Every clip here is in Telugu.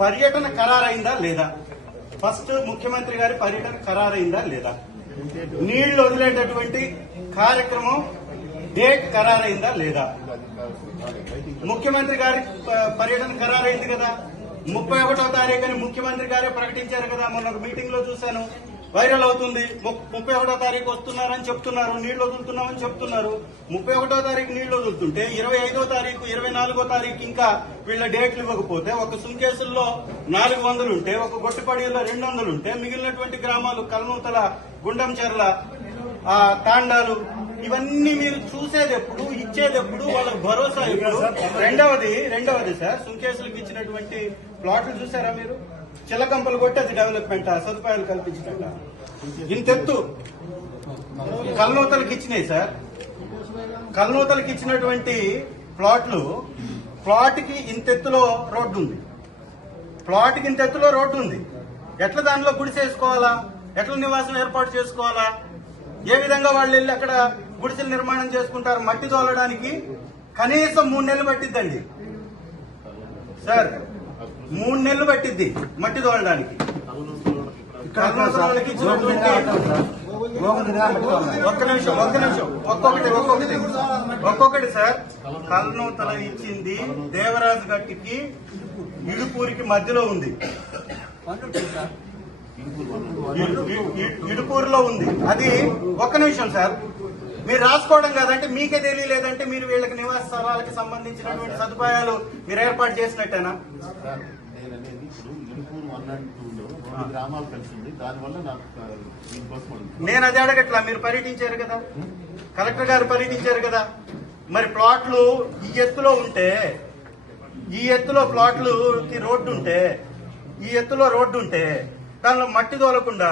పర్యటన ఖరారైందా లేదా? ఫస్ట్ ముఖ్యమంత్రి గారి పర్యటన ఖరారైందా లేదా? నీళ్లు వదిలేటటువంటి కార్యక్రమం డేట్ ఖరారైందా లేదా? ముఖ్యమంత్రి గారి పర్యటన ఖరారైంది కదా. 31వ తారీఖుని ముఖ్యమంత్రి గారే ప్రకటించారు కదా. మొన్న ఒక మీటింగ్ లో చూశాను, వైరల్ అవుతుంది. 31వ తారీఖు వస్తున్నారని చెప్తున్నారు, నీళ్లు వదులుతున్నామని చెప్తున్నారు. 31వ తారీఖు నీళ్లు వదులుతుంటే 25వ తారీఖు 24వ తారీఖు ఇంకా వీళ్ళ డేట్లు ఇవ్వకపోతే, ఒక సుంకేసుల్లో 400 ఉంటే, ఒక గొట్టిపడిలో 200 ఉంటే, మిగిలినటువంటి గ్రామాలు కల్నూతల, గుండంచెర్ల, తాండాలు, ఇవన్నీ మీరు చూసేది ఎప్పుడు, ఇచ్చేది ఎప్పుడు, వాళ్ళకి భరోసా ఎప్పుడు? రెండవది సార్, సుంకేసులకు ఇచ్చినటువంటి ప్లాట్లు చూసారా మీరు? చిల్లకంపలు కొట్టి అది డెవలప్మెంట్, సదుపాయాలు కల్పించినట్ట. ఇంతెత్తు కల్నూతలకు ఇచ్చినాయి సార్. కల్నూతలకు ఇచ్చినటువంటి ప్లాట్కి ఇంతెత్తులో రోడ్డు ఉంది. ప్లాట్కి ఇంతెత్తులో రోడ్డు ఉంది. ఎట్లా దానిలో గుడిసేసుకోవాలా? ఎట్లా నివాసం ఏర్పాటు చేసుకోవాలా? ఏ విధంగా వాళ్ళు వెళ్ళి అక్కడ గుడిసెలు నిర్మాణం చేసుకుంటారు? మట్టి తోలడానికి కనీసం 3 నెలలు పట్టిద్దండి సార్. 3 నెలలు పట్టిద్ది మట్టి తోలడానికి. ఒక్క నిమిషం ఒక్కొక్కటి సార్. కల్నూతల ఇచ్చింది దేవరాజు గట్టికి, ఇడుపూరికి మధ్యలో ఉంది. ఇడుపూరులో ఉంది. అది ఒక్క నిమిషం సార్, మీరు రాసుకోవడం కాదంటే మీకే తెలియలేదంటే మీరు వీళ్ళకి నివాస స్థలాలకు సంబంధించినటువంటి సదుపాయాలు మీరు ఏర్పాటు చేసినట్టేనా? నేను అది అడగట్లా. మీరు పర్యటించారు కదా, కలెక్టర్ గారు పర్యటించారు కదా. మరి ప్లాట్లు ఈ ఎత్తులో ఉంటే, ఈ ఎత్తులో ప్లాట్లుకి రోడ్డు ఉంటే, ఈ ఎత్తులో రోడ్డు ఉంటే దానిలో మట్టి తోలకుండా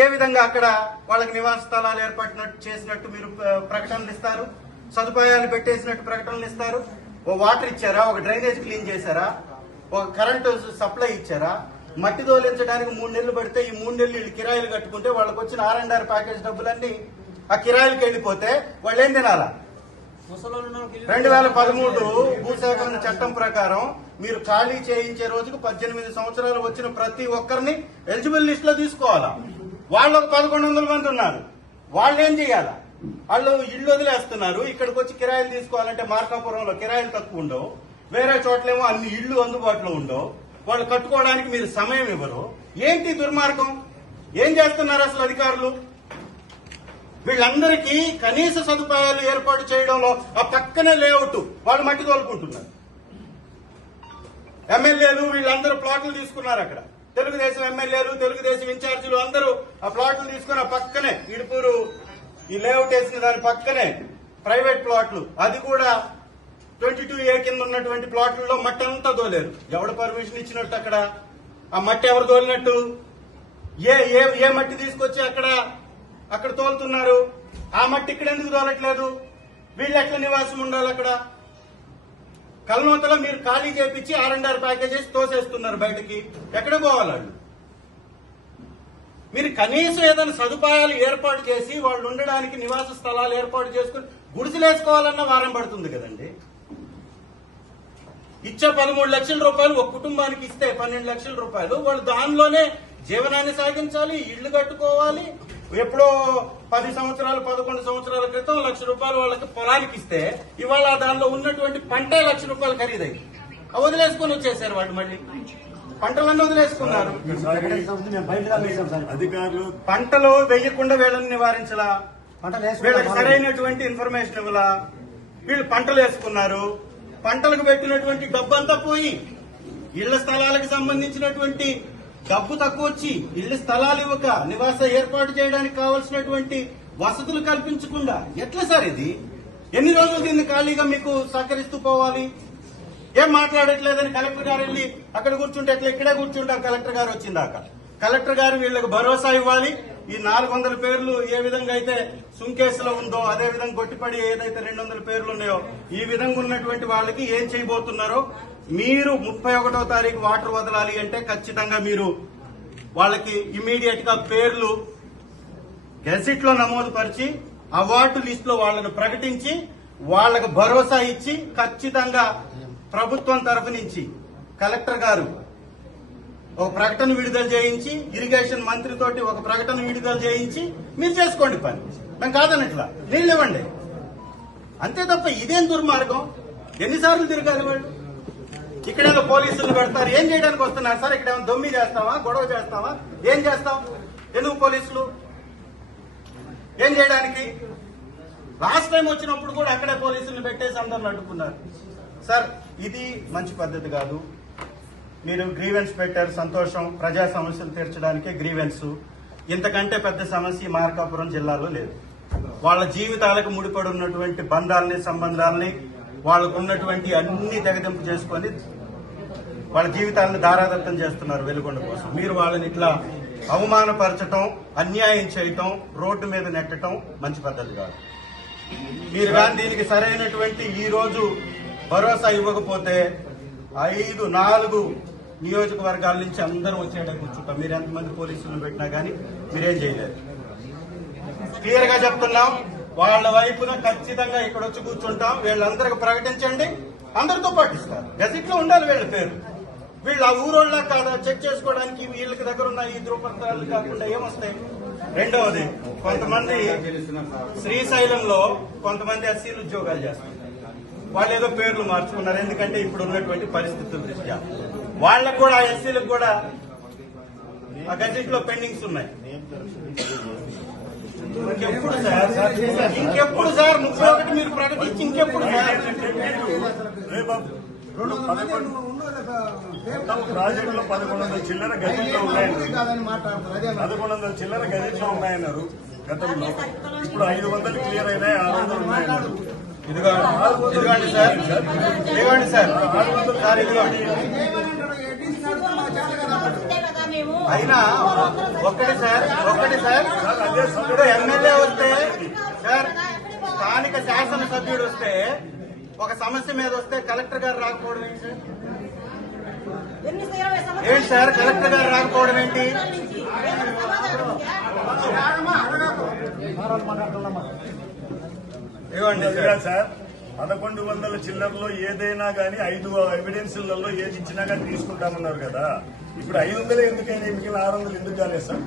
ఏ విధంగా అక్కడ వాళ్ళకి నివాస స్థలాలు ఏర్పాటు చేసినట్టు మీరు ప్రకటనలు ఇస్తారు? సదుపాయాలు పెట్టేసినట్టు ప్రకటనలు ఇస్తారు? ఓ వాటర్ ఇచ్చారా? ఒక డ్రైనేజ్ క్లీన్ చేశారా? ఒక కరెంటు సప్లై ఇచ్చారా? మట్టి తోలించడానికి 3 నెలలు పడితే ఈ 3 నెలలు వీళ్ళు కిరాయిలు కట్టుకుంటే వాళ్ళకి వచ్చిన R&R ప్యాకేజ్ డబ్బులన్నీ ఆ కిరాయిలకు వెళ్ళిపోతే వాళ్ళు ఏం తినాలా? 2013 భూసేకరణ చట్టం ప్రకారం మీరు ఖాళీ చేయించే రోజుకు 18 సంవత్సరాలు వచ్చిన ప్రతి ఒక్కరిని ఎలిజిబుల్ లిస్ట్ లో తీసుకోవాలా. వాళ్ళు ఒక 1100 మంది ఉన్నారు. వాళ్ళు ఏం చేయాలా? వాళ్ళు ఇళ్లు వదిలేస్తున్నారు. ఇక్కడికి వచ్చి కిరాయిలు తీసుకోవాలంటే మార్కాపురంలో కిరాయిలు తక్కువ ఉండవు, వేరే చోట్లేమో అన్ని ఇళ్లు అందుబాటులో ఉండవు. వాళ్ళు కట్టుకోవడానికి మీరు సమయం ఇవ్వరు. ఏంటి దుర్మార్గం? ఏం చేస్తున్నారు అసలు అధికారులు? వీళ్ళందరికీ కనీస సదుపాయాలు ఏర్పాటు చేయడంలో ఆ పక్కనే లేఅవుట్ వాళ్ళు మట్టి తోలుకుంటున్నారు. ఎమ్మెల్యేలు వీళ్ళందరూ ప్లాట్లు తీసుకున్నారు. అక్కడ తెలుగుదేశం ఎమ్మెల్యేలు, తెలుగుదేశం ఇన్ఛార్జీలు అందరూ ఆ ప్లాట్లు తీసుకుని ఆ పక్కనే ఇడుపూరు ఈ లేఅవుట్ వేసిన దాని పక్కనే ప్రైవేట్ ప్లాట్లు, అది కూడా 22A కింద ఉన్నటువంటి ప్లాట్లలో మట్టి అంతా తోలేరు. ఎవడు పర్మిషన్ ఇచ్చినట్టు అక్కడ? ఆ మట్టి ఎవరు తోలినట్టు? ఏ మట్టి తీసుకొచ్చి అక్కడ తోలుతున్నారు? ఆ మట్టి ఇక్కడ ఎందుకు తోలట్లేదు? వీళ్ళు ఎట్లా నివాసం ఉండాలి అక్కడ? కల్నూతలో మీరు ఖాళీ చేపించి R&R ప్యాకేజెస్ తోసేస్తున్నారు బయటకి. ఎక్కడ పోవాలి వాళ్ళు? మీరు కనీసం ఏదైనా సదుపాయాలు ఏర్పాటు చేసి వాళ్ళు ఉండడానికి నివాస స్థలాలు ఏర్పాటు చేసుకుని గుడిసెలేసుకోవాలన్న వారం పడుతుంది కదండి. ఇచ్చే 13 లక్షల రూపాయలు ఒక కుటుంబానికి ఇస్తే 12 లక్షల రూపాయలు వాళ్ళు దానిలోనే జీవనాన్ని సాగించాలి, ఇళ్లు కట్టుకోవాలి. ఎప్పుడో 10 సంవత్సరాలు 11 సంవత్సరాల క్రితం 1 లక్ష రూపాయలు వాళ్ళకి పొలానికి ఇస్తే ఇవాళ దానిలో ఉన్నటువంటి పంటే 1 లక్ష రూపాయలు ఖరీదైంది. వదిలేసుకుని వచ్చేసారు వాళ్ళు. మళ్ళీ పంటలన్నీ వదిలేసుకున్నారు. అధికారులు పంటలు వేయకుండా వీళ్ళని నివారించలా, వీళ్ళకి సరైనటువంటి ఇన్ఫర్మేషన్ ఇవ్వలా. వీళ్ళు పంటలు వేసుకున్నారు. పంటలకు పెట్టినటువంటి డబ్బు అంతా పోయి ఇళ్ల స్థలాలకు సంబంధించినటువంటి డబ్బు తక్కువ వచ్చి ఇళ్ల స్థలాలు ఇవ్వక నివాస ఏర్పాటు చేయడానికి కావాల్సినటువంటి వసతులు కల్పించకుండా ఎట్లా సార్ ఇది? ఎన్ని రోజులు దీన్ని ఖాళీగా మీకు సహకరిస్తూ పోవాలి? ఏం మాట్లాడట్లేదని కలెక్టర్ గారు వెళ్ళి అక్కడ కూర్చుంటే ఎట్లా? ఇక్కడే కూర్చుంటాం కలెక్టర్ గారు వచ్చిందాక. కలెక్టర్ గారు వీళ్ళకి భరోసా ఇవ్వాలి. ఈ 400 పేర్లు ఏ విధంగా అయితే సుంకేసులో ఉందో అదే విధంగా గొట్టిపడి ఏదైతే 200 పేర్లు ఉన్నాయో ఈ విధంగా ఉన్నటువంటి వాళ్ళకి ఏం చేయబోతున్నారో మీరు 31వ తారీఖు వాటర్ వదలాలి అంటే ఖచ్చితంగా మీరు వాళ్ళకి ఇమీడియట్ గా పేర్లు గెజిట్ లో నమోదు పరిచి అవార్డు లిస్ట్ లో వాళ్ళను ప్రకటించి వాళ్ళకు భరోసా ఇచ్చి ఖచ్చితంగా ప్రభుత్వం తరఫు నుంచి కలెక్టర్ గారు ఒక ప్రకటన విడుదల చేయించి, ఇరిగేషన్ మంత్రితోటి ఒక ప్రకటన విడుదల చేయించి మీరు చేసుకోండి పని. మేము కాదనట్లా, నీళ్ళు ఇవ్వండి అంతే తప్ప ఇదేం దుర్మార్గం? ఎన్నిసార్లు తిరగాలి వాళ్ళు? ఇక్కడేదో పోలీసులు పెడతారు. ఏం చేయడానికి వస్తున్నారు సార్? ఇక్కడ ఏమైనా దొమ్మి చేస్తావా, గొడవ చేస్తావా, ఏం చేస్తాం? ఎందుకు పోలీసులు? ఏం చేయడానికి? లాస్ట్ టైం వచ్చినప్పుడు కూడా అక్కడే పోలీసులు పెట్టేసి అందరిని అడ్డుకున్నారు. సార్, ఇది మంచి పద్ధతి కాదు. మీరు గ్రీవెన్స్ పెట్టారు, సంతోషం. ప్రజా సమస్యలు తీర్చడానికే గ్రీవెన్స్. ఇంతకంటే పెద్ద సమస్య మార్కాపురం జిల్లాలో లేదు. వాళ్ళ జీవితాలకు ముడిపడి ఉన్నటువంటి బంధాలని, సంబంధాలని, వాళ్ళకు ఉన్నటువంటి అన్ని తెగదింపు చేసుకొని వాళ్ళ జీవితాలను దారాదత్తం చేస్తున్నారు వెలుగొండ కోసం. మీరు వాళ్ళని ఇట్లా అవమానపరచటం, అన్యాయం చేయటం, రోడ్డు మీద నెట్టడం మంచి పద్ధతి కాదు. మీరు కానీ దీనికి సరైనటువంటి ఈ రోజు భరోసా ఇవ్వకపోతే 4 నియోజకవర్గాల నుంచి అందరూ వచ్చేయడానికి కూర్చుంటాం. మీరు ఎంతమంది పోలీసులను పెట్టినా కానీ మీరేం చేయలేరు. క్లియర్ గా చెప్తున్నాం. వాళ్ళ వైపున ఖచ్చితంగా ఇక్కడ వచ్చి కూర్చుంటాం. వీళ్ళందరికీ ప్రకటించండి, అందరితో పాటిస్తారు. గెజిట్ లో ఉండాలి వీళ్ళ పేరు. వీళ్ళు ఆ ఊరోళ్ళ కాదా చెక్ చేసుకోవడానికి వీళ్ళకి దగ్గర ఉన్న ఈ ధృవపత్రాలు కాకుండా ఏమొస్తాయి? రెండవది, కొంతమంది శ్రీశైలంలో కొంతమంది ఎస్సీలు ఉద్యోగాలు చేస్తారు. వాళ్ళు ఏదో పేర్లు మార్చుకున్నారు, ఎందుకంటే ఇప్పుడు ఉన్నటువంటి పరిస్థితుల దృష్ట్యా. వాళ్ళకు కూడా, ఆ ఎస్సీలకు కూడా ఆ గెజిట్ లో పెండింగ్స్ ఉన్నాయి. ఇంకెప్పుడు సార్? 31 మీరు ప్రకటించి ఇంకెప్పుడు సార్? ప్రాజెక్టులో 1100 చిల్లర గజెట్లో ఉన్నాయన్నారు. 1100 చిల్లర గజెట్లో ఉన్నాయన్నారు గతంలో. ఇప్పుడు 500 క్లియర్ అయినాయి, 600 ఉన్నాయన్నారు. ఇదిగోండి సార్, ఇదిగోండి సార్, సార్ ఇదిగోండి. అయినా ఒక్కటి సార్, ఇప్పుడు ఎమ్మెల్యే వస్తే సార్, స్థానిక శాసనసభ్యుడు వస్తే, ఒక సమస్య మీద వస్తే కలెక్టర్ గారు రాకపోవడం ఏంటి సార్? ఏంటి సార్ కలెక్టర్ గారు రాకపోవడం ఏంటి? ఇవ్వండి సార్. 1100 చిల్లర్లో ఏదైనా కానీ 5 ఎవిడెన్స్లలో ఏది ఇచ్చినా కానీ తీసుకుంటామన్నారు కదా. ఇప్పుడు 500 ఎందుకైనా మిగిలిన 600 ఎందుకు కాలేదు సార్?